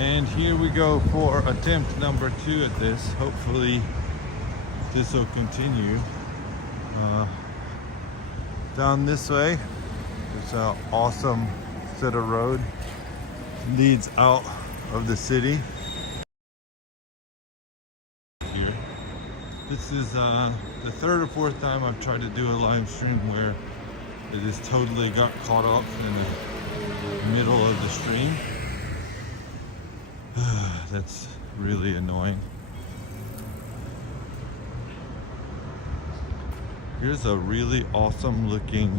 And here we go for attempt number 2 at this. Hopefully this will continue. Down this way, there's an awesome set of road. Leads out of the city. Here. This is the third or fourth time I've tried to do a live stream where it just totally got caught up in the middle of the stream. That's really annoying. Here's a really awesome looking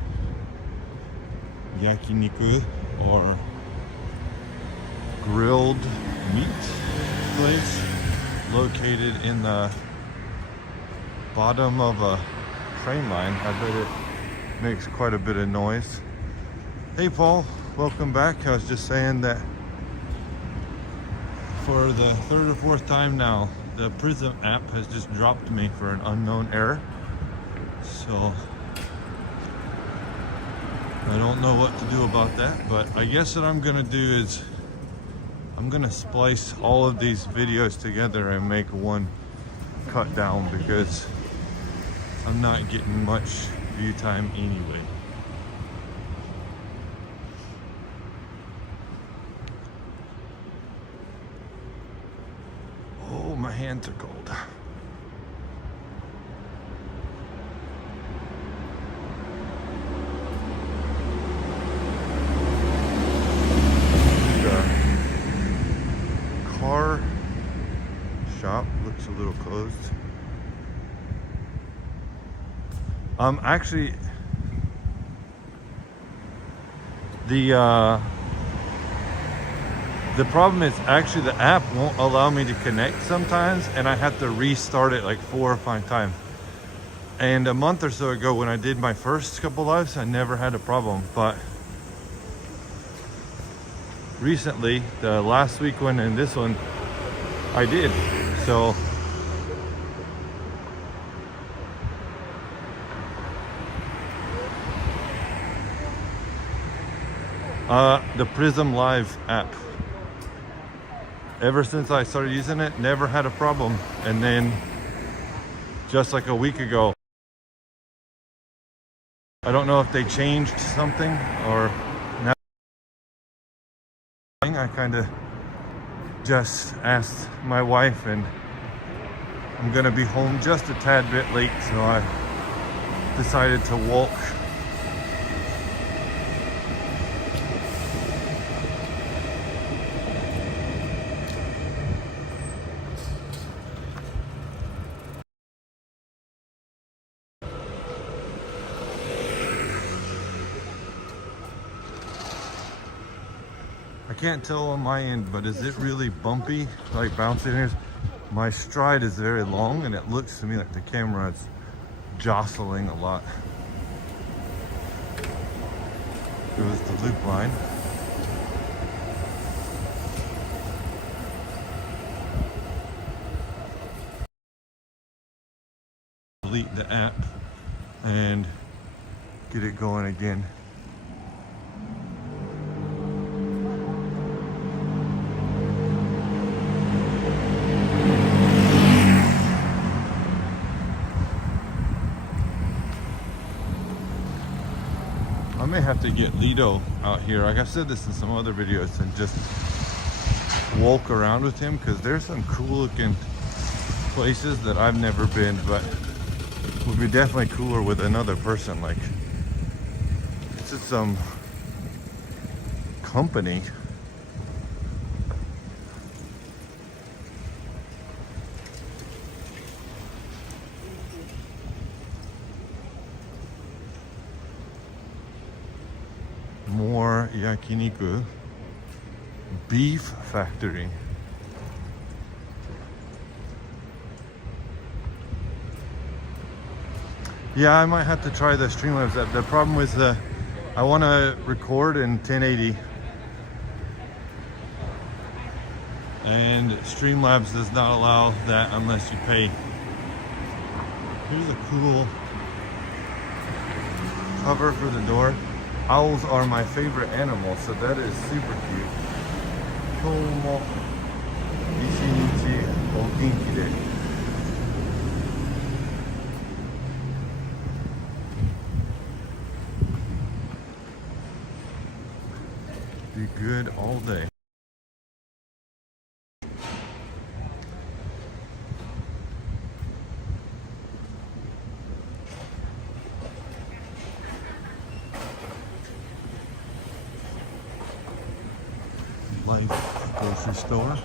yakiniku or grilled meat place located in the bottom of a train line. I bet it makes quite a bit of noise. Hey Paul, welcome back. I was just saying that for the third or fourth time now, the Prism app has just dropped me for an unknown error. So I don't know what to do about that, but I guess what I'm gonna do is I'm gonna splice all of these videos together and make one cut down because I'm not getting much view time anyway. Oh, my hands are cold. Car shop looks a little closed. Actually, the problem is actually the app won't allow me to connect sometimes, and I have to restart it like 4 or 5 times. And a month or so ago when I did my first couple lives, I never had a problem, but recently, the last week one and this one, I did. So the Prism Live app, ever since I started using it, never had a problem. And then just like a week ago, I don't know if they changed something or now. I kind of just asked my wife, and I'm gonna be home just a tad bit late, so I decided to walk. I can't tell on my end, but is it really bumpy, like bouncing here? My stride is very long and it looks to me like the camera is jostling a lot. It was the loop line. Delete the app and get it going again. I may have to get Lido out here. Like I said this in some other videos, and just walk around with him, because there's some cool looking places that I've never been, but would be definitely cooler with another person. Like, it's just some company. More yakiniku. Beef factory. Yeah, I might have to try the Streamlabs app. The problem with I want to record in 1080, and Streamlabs does not allow that unless you pay. Here's a cool cover for the door. Owls are my favorite animal, so that is super cute. 今日も一日お元気で。Be good all day. Life grocery store.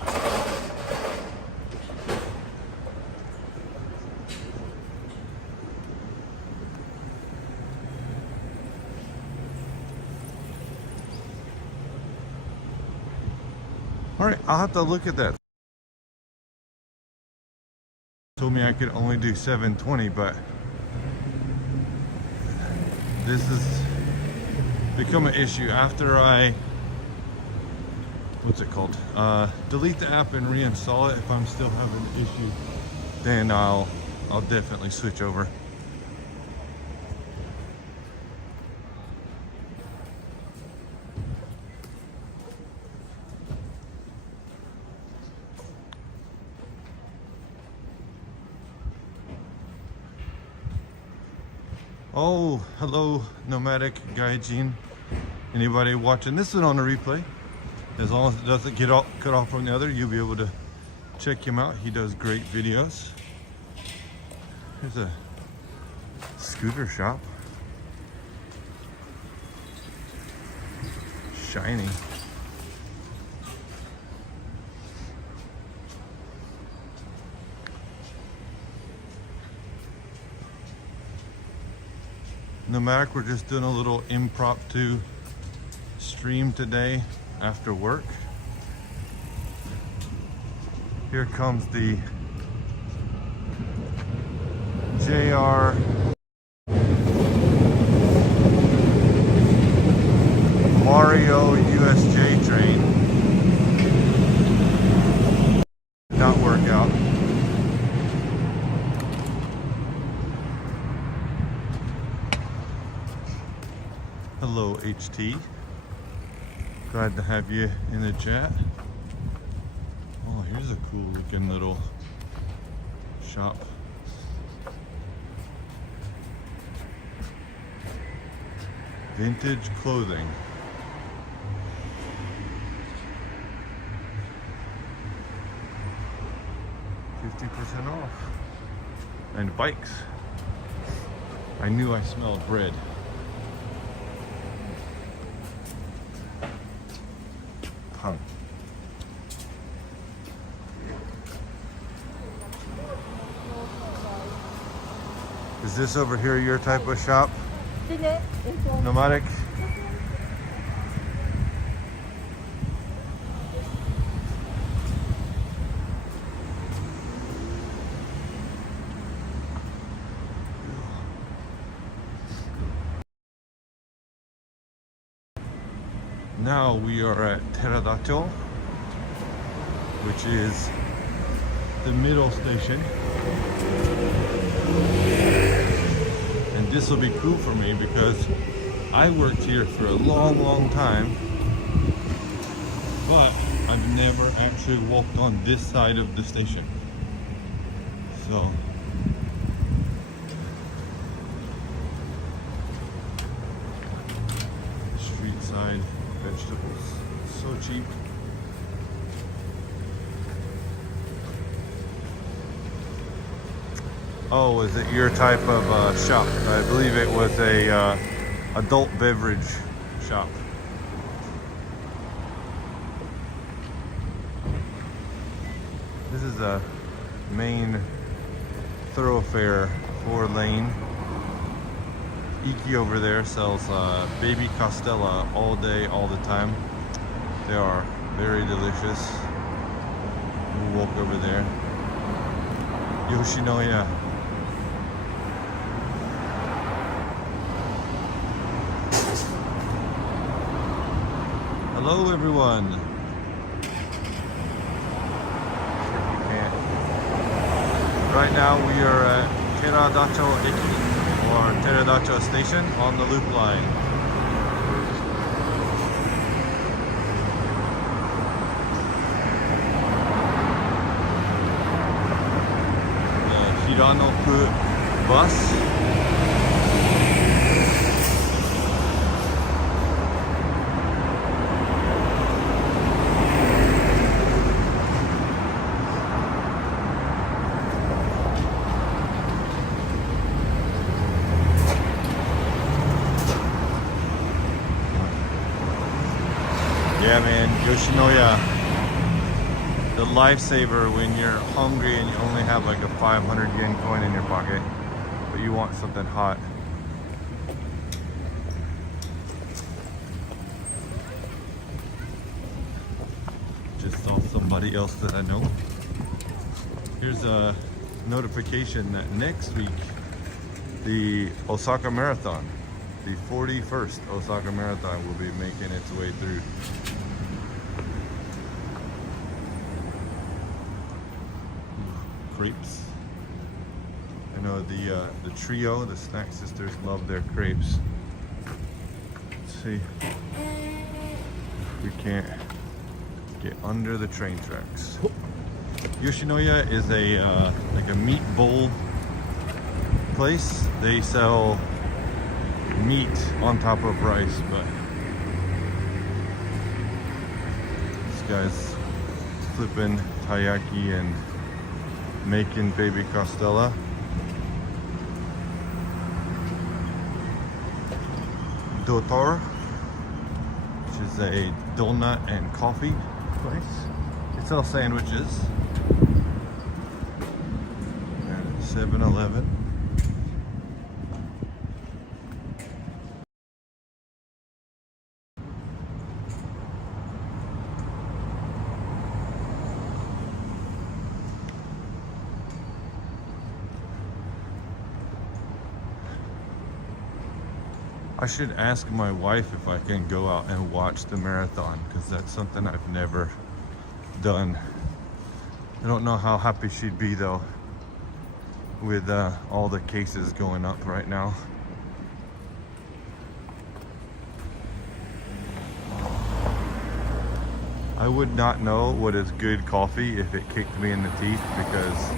All right, I'll have to look at that. Told me I could only do 720, but this has become an issue after I what's it called? Delete the app and reinstall it. If I'm still having an issue, then I'll definitely switch over. Oh, hello, nomadic gaijin. Anybody watching this one on a replay? As long as it doesn't get cut off from the other, you'll be able to check him out. He does great videos. Here's a scooter shop. Shiny. Nomadic, we're just doing a little impromptu stream today after work. Here comes the JR Mario USJ train. Did not work out. Hello, HT. Glad to have you in the chat. Oh, here's a cool looking little shop. Vintage clothing. %50 off. And bikes. I knew I smelled bread. Punk. Is this over here your type of shop? Nomadic? Now we are at Pt2, which is the middle station. And this will be cool for me because I worked here for a long time, but I've never actually walked on this side of the station. So street side vegetables, so cheap. Oh, is it your type of shop? I believe it was a adult beverage shop. This is a main thoroughfare, 4-lane. Iki over there sells baby costella all day, all the time. They are very delicious. We'll walk over there. Yoshinoya. Hello everyone. Right now we are at Pt2 Eki, or Pt2 Station on the loop line. Shiranoku bus. Yeah, man, Yoshinoya, the lifesaver when you're hungry and you only have like a 500 yen coin in your pocket, but you want something hot. Just saw somebody else that I know. Here's a notification that next week, the Osaka Marathon, the 41st Osaka Marathon will be making its way through. Crepes. I know the trio, the Snack Sisters, love their crepes. Let's see if we can't get under the train tracks. Yoshinoya is a like a meat bowl place. They sell meat on top of rice, but this guy's flipping taiyaki and making baby costella. Dotor, which is a donut and coffee place. They sell sandwiches. 7-Eleven. I should ask my wife if I can go out and watch the marathon, because that's something I've never done. I don't know how happy she'd be though with all the cases going up right now. I would not know what is good coffee if it kicked me in the teeth, because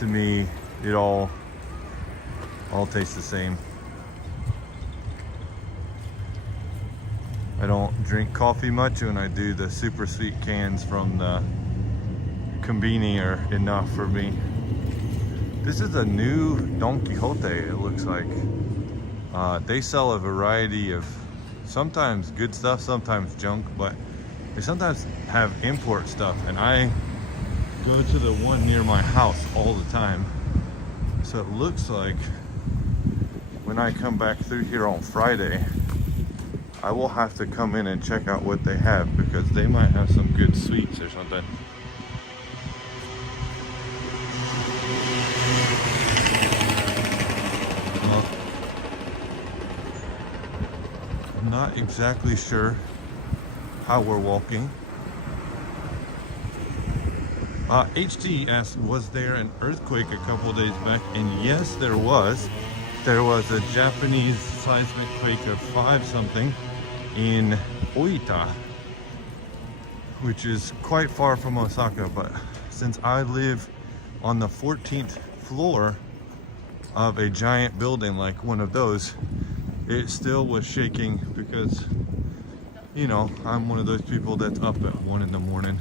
to me it all tastes the same. I don't drink coffee much, and I do the super sweet cans from the Konbini are enough for me. This is a new Don Quixote, it looks like. They sell a variety of sometimes good stuff, sometimes junk, but they sometimes have import stuff, and I go to the one near my house all the time. So it looks like when I come back through here on Friday, I will have to come in and check out what they have, because they might have some good sweets or something. Well, I'm not exactly sure how we're walking. HT asked, was there an earthquake a couple of days back? And yes, there was. There was a Japanese seismic quake of 5 something in Oita, which is quite far from Osaka, but since I live on the 14th floor of a giant building like one of those, it still was shaking, because, you know, I'm one of those people that's up at 1 in the morning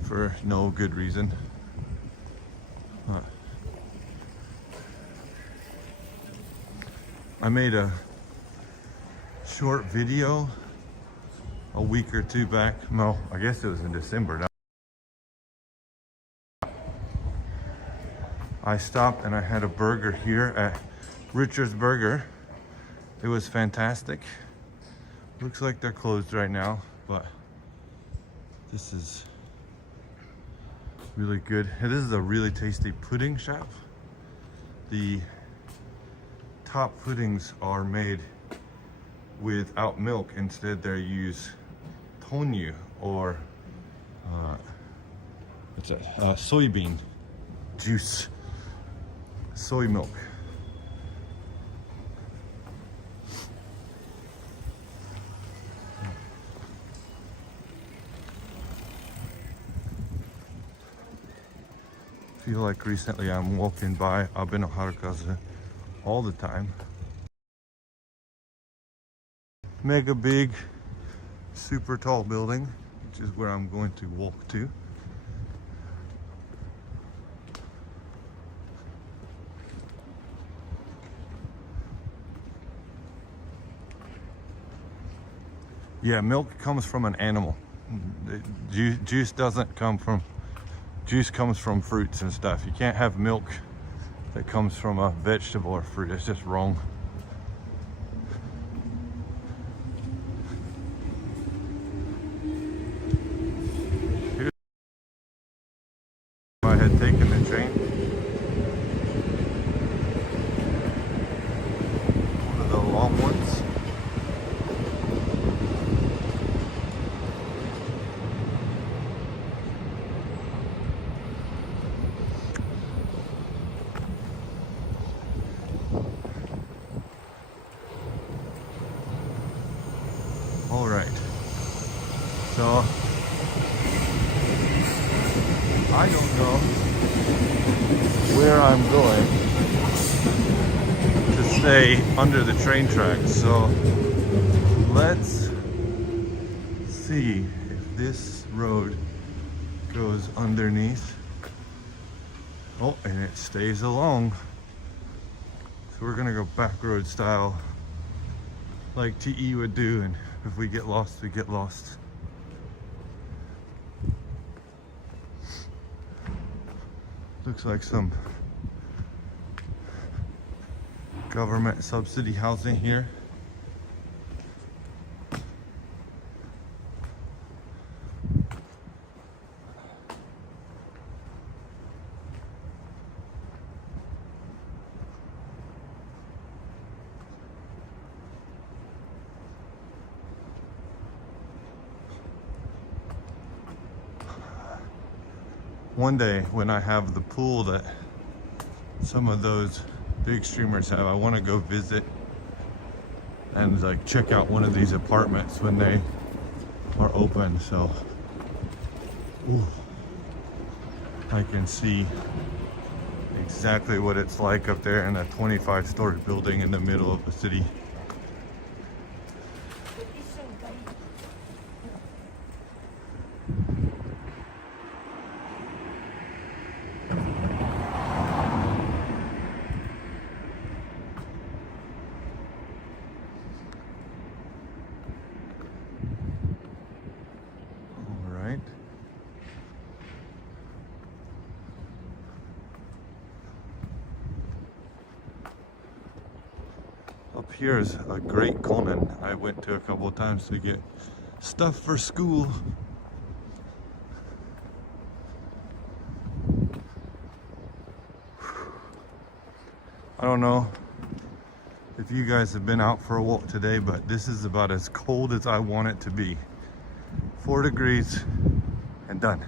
for no good reason. I made a short video a week or 2 back. No, I guess it was in December. I stopped and I had a burger here at Richard's Burger. It was fantastic. Looks like they're closed right now, but this is really good. This is a really tasty pudding shop. The top puddings are made without milk. Instead, they use tonyu, or what's that? Soybean juice, soy milk. feel like recently I'm walking by Abe no Harukaze all the time. Mega big, super tall building, which is where I'm going to walk to. Yeah, milk comes from an animal. Juice doesn't come from, juice comes from fruits and stuff. You can't have milk that comes from a vegetable or fruit. It's just wrong. Here's if I had taken the train. One of the long ones. All right, so I don't know where I'm going to stay under the train tracks, so let's see if this road goes underneath. Oh, and it stays along. So we're gonna go back road style like TE would do, and if we get lost, we get lost. Looks like some government subsidy housing here. One day when I have the pool that some of those big streamers have, I want to go visit and like check out one of these apartments when they are open, so I can see exactly what it's like up there in a 25-story building in the middle of the city. Up here is a great konen I went to a couple of times to get stuff for school. I don't know if you guys have been out for a walk today, but this is about as cold as I want it to be. 4 degrees and done.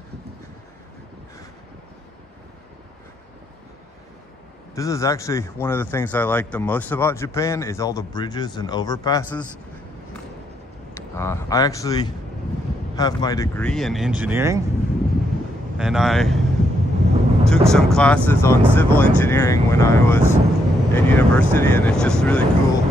This is actually one of the things I like the most about Japan, is all the bridges and overpasses. I actually have my degree in engineering, and I took some classes on civil engineering when I was in university, and it's just really cool.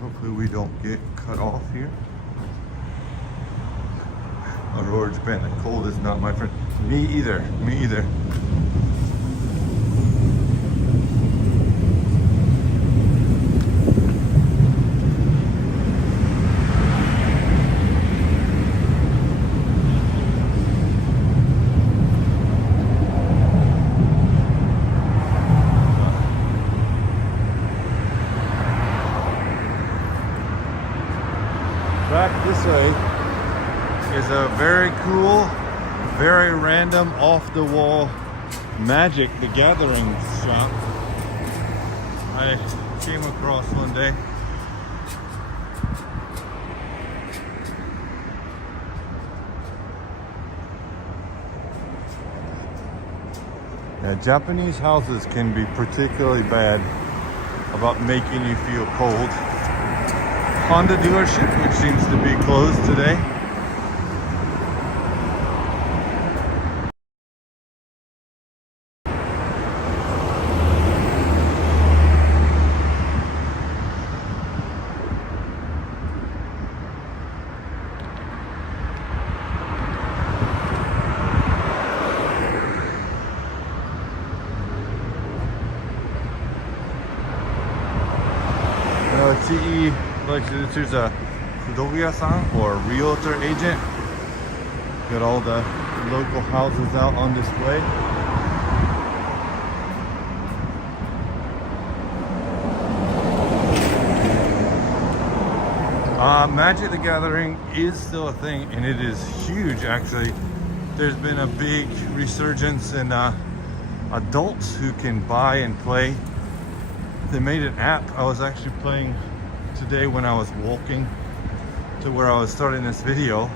Hopefully we don't get cut off here. Aurora, Japan, the cold is not my friend. Me either, me either. Back this way is a very cool, very random, off-the-wall Magic the Gathering shop I came across one day. Yeah, Japanese houses can be particularly bad about making you feel cold. Honda dealership, which seems to be closed today. TE, like there's a fudogu-ya-san or realtor agent. Got all the local houses out on display. Magic the Gathering is still a thing, and it is huge actually. There's been a big resurgence in adults who can buy and play. They made an app. I was actually playing today when I was walking to where I was starting this video,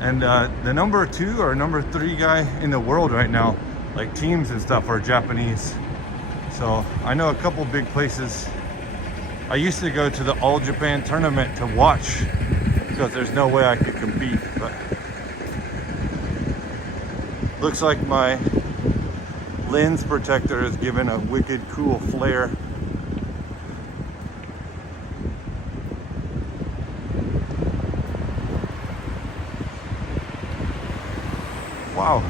and the number 2 or number 3 guy in the world right now, like teams and stuff, are Japanese. So I know a couple big places. I used to go to the All Japan tournament to watch because there's no way I could compete, but looks like my lens protector is giving a wicked cool flare. Wow.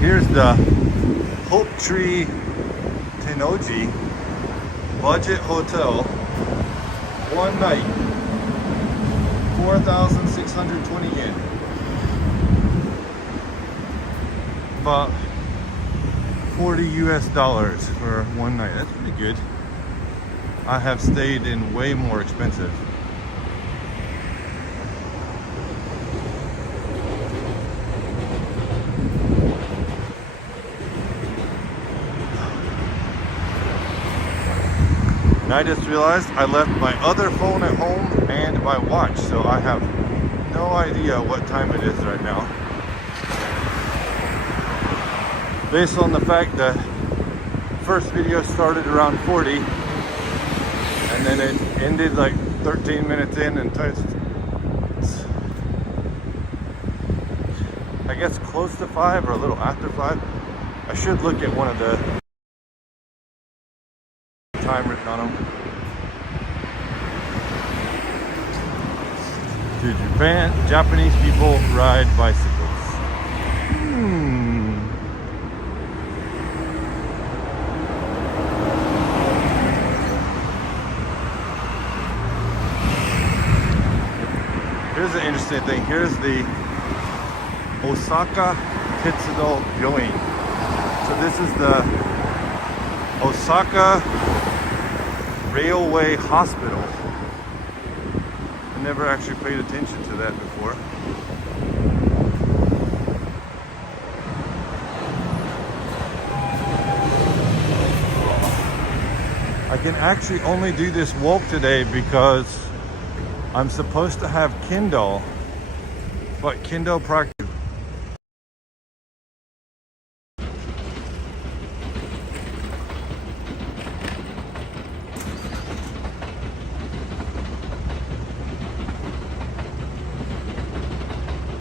Here's the Hope Tree Tennoji budget hotel. One night, 4,620 yen. About 40 US dollars for one night. That's pretty good. I have stayed in way more expensive. I just realized I left my other phone at home and my watch, so I have no idea what time it is right now. Based on the fact that first video started around 40 and then it ended like 13 minutes in, and I guess close to 5 or a little after 5. I should look at one of the time written on them. To Japan, Japanese people ride bicycles. Here's the interesting thing. Here's the Osaka Pt2 Byoin. So this is the Osaka Railway Hospital. I never actually paid attention to that before. I can actually only do this walk today because I'm supposed to have Kindle, but Kindle practice.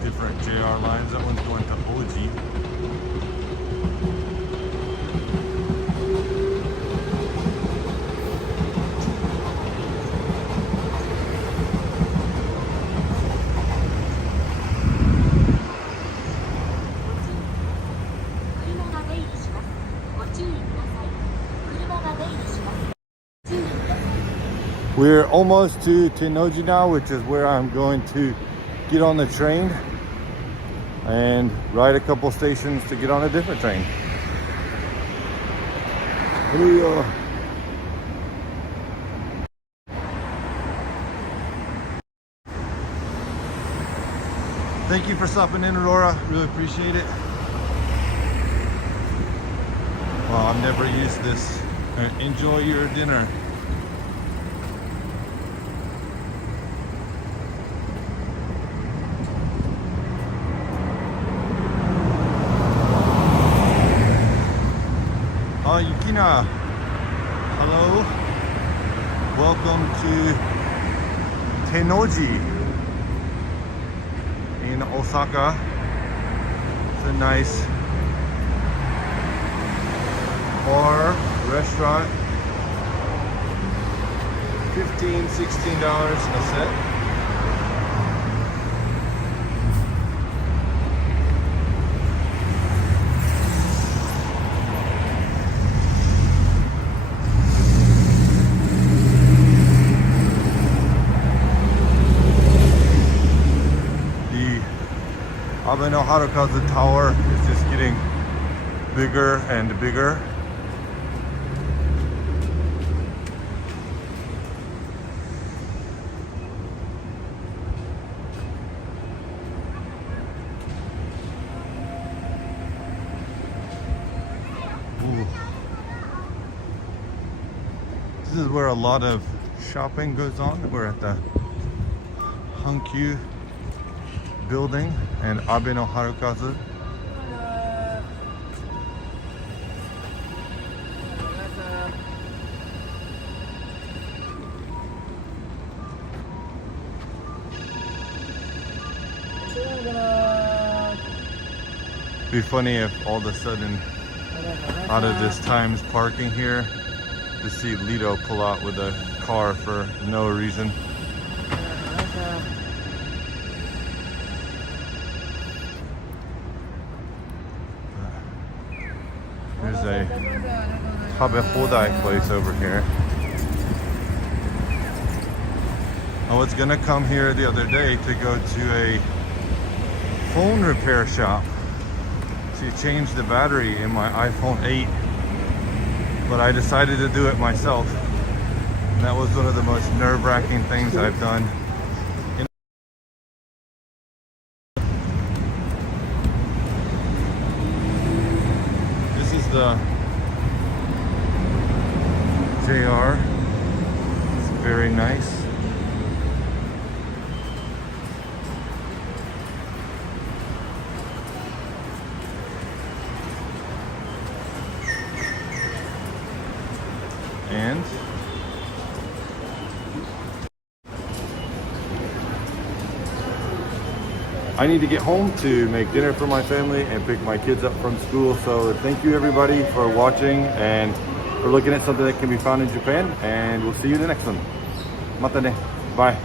Different JR lines. That one's going to Oji. We're almost to Tennoji now, which is where I'm going to get on the train and ride a couple stations to get on a different train. Thank you for stopping in, Aurora. Really appreciate it. Well, I've never used this. Enjoy your dinner. China. Hello. Welcome to Tennoji in Osaka. It's a nice bar, restaurant. $15, $16 a set. Abeno Harukazu Tower is just getting bigger and bigger. Ooh. This is where a lot of shopping goes on. We're at the Hankyu building and Abeno Harukazu. Be funny if all of a sudden out of this Times parking here to see Lido pull out with a car for no reason. There's a tabehodai place over here. I was gonna come here the other day to go to a phone repair shop to change the battery in my iPhone 8, but I decided to do it myself. And that was one of the most nerve-wracking things I've done. The JR. It's very nice. And I need to get home to make dinner for my family and pick my kids up from school. So thank you everybody for watching and for looking at something that can be found in Japan. And we'll see you in the next one. Mata ne. Bye.